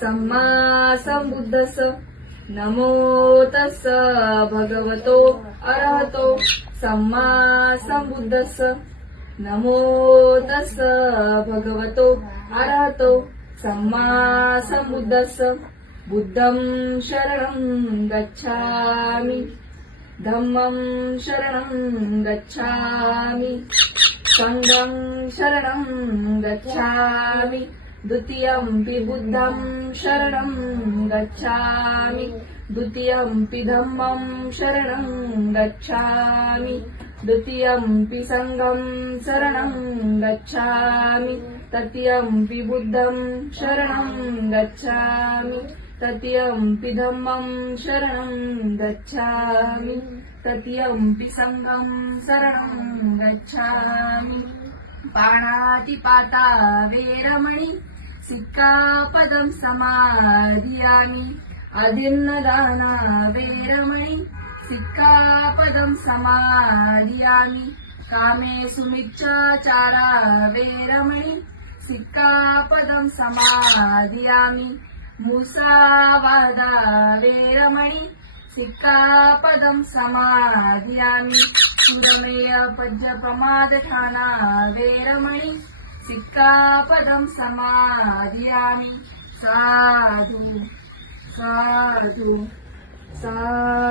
सम्मा सम्बुद्धस्स नमो तस्स भगवतो अरहतो सम्मा सम्बुद्धस्स नमो तस्स भगवतो अरहतो सम्मा सम्बुद्धस्स बुद्धं शरणं गच्छामि धम्मं शरणं गच्छामि संघं शरणं गच्छामि द्वितीयंपि बुद्धं शरणं गच्छामि द्वितीयंपि धम्मं शरणं गच्छामि द्वितीयंपि संघं शरणं गच्छामि तृतीयंपि बुद्धं शरणं गच्छामि तृतीयंपि धम्मं शरणं गच्छामि तृतीयंपि संघं शरणं गच्छामि पाणातिपाता वेरमणि सिक्कापदं समादियामि अदिन्नदाना वेरमणि सिक्कापदं समादियामि कामेषु मिच्छाचारा वेरमणि सिक्कापदं समादियामि मुसावादा वेरमणि सिक्कापदं समादियामि दुर्मेय पद्यप्रमादठाना वेरमणि सिक्कापदं समादियामि साधु साधु साधु।